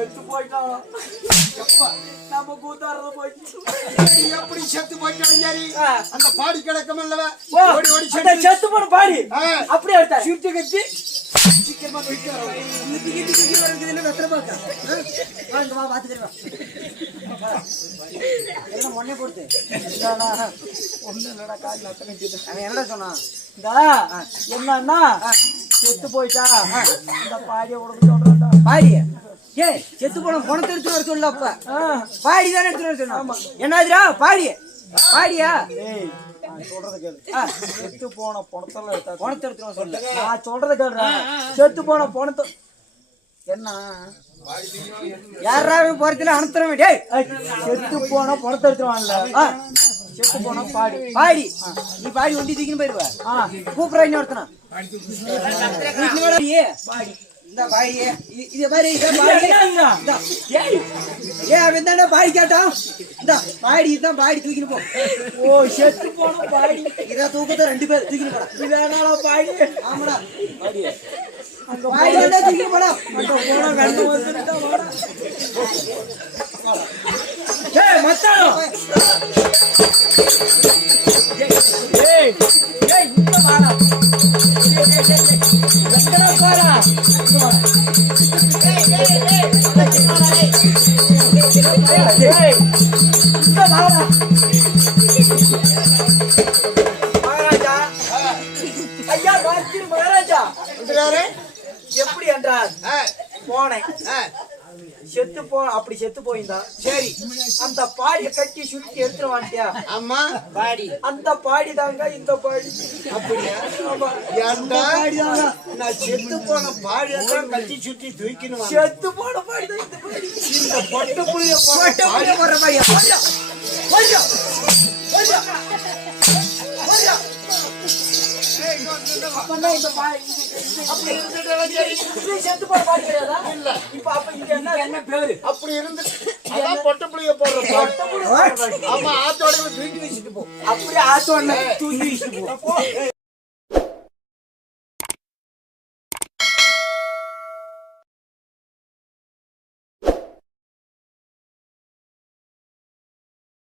செத்து போயிட்டான். நம்ம கூத்தாரத போயிடுச்சு. எப்படி செத்து போயிட்டாலும் சரி அந்த பாடி கிடக்கும் அல்லவா ஓடி ஓடி செத்து போன பாடி அப்படியே எடுத்தா சுட்டு கட்டி சீக்கிரமா போயிட்டு வரோம். இந்த டிக்கெட் டிக்கெட் வரது இல்ல வெத்தற பாக்க வாங்க வா பாத்துக்கறேன். என்ன மொண்ணே போடுது ஒண்ணு இல்லடா கால் நட்ட கட்டிது. அவன் என்னடா சொன்னான்? என்னன்னா செத்து போயிட்டா இந்த பாடிய உடம்பு சொல்றான்டா. பாடிய ஏய் செத்து போன பணத்தை எடுத்து வர சொல்ல. அப்ப பாடி தானே எடுத்து வர சொன்னா. என்னதுடா பாடிய பாடியா? ஏய் நான் சொல்றத கேளு. செத்து போன பணத்தெல்லாம் எடுத்து வர சொல்ல. நான் சொல்றத கேளுடா. செத்து போன பணத்தை என்ன யாராவது போறதுல அனுத்துறவே. டேய் செத்து போன பணத்தை எடுத்துவான்ல. செத்து போன பாடி பாடி நீ பாடி ஒண்டி தூக்கின்னு போயிருவ. கூப்பிடுற இன்னொருத்தனா பாடி இந்த பாடி இது மாதிரி அவன் தானே பாடி கேட்டான். இந்த பாடி இதுதான் பாடி தூக்கின்னு போ. ஓ செத்து போன பாடி இதை தூக்கத்தை 2 பேர் தூக்கின்னு போடா. இதானா பாடி? ஆமாடா பாடி பாடி தான் தூக்கின்னு போடா. போனா கண்டு வந்துட்டா வாடா. ஏய் மச்சான் ஏய் ஏய் இங்க வாடா. எங்கடா போறா? ஏய் ஏய் ஏய் ஏய் இங்க வாடா. மகாராஜா ஐயா வாக்கில் மகாராஜா வந்துறாரே. எப்படி என்றார்? போனேன் செத்து போ. அப்படி செத்து போயிருந்தா சரி அந்த பாடிய கட்டி சுட்டி எடுத்துட்டு வந்துட்டியா? அம்மா பாடி அந்த பாடி தாங்க இந்த பாடி. அப்படியா? நான் செத்து போன பாடியெல்லாம் கட்டி சுத்தி தூக்கின்னு செத்து போன பாடி தான் இந்த பாடி. இந்த பொட்டு புளிய போற பையன் அப்படி இருந்து பொட்டு புளிய போடுற. ஆமா ஆத்தோட தூக்கி வீசிட்டு போ. அப்படியே ஆத்தோட தூக்கி வீசிட்டு போ.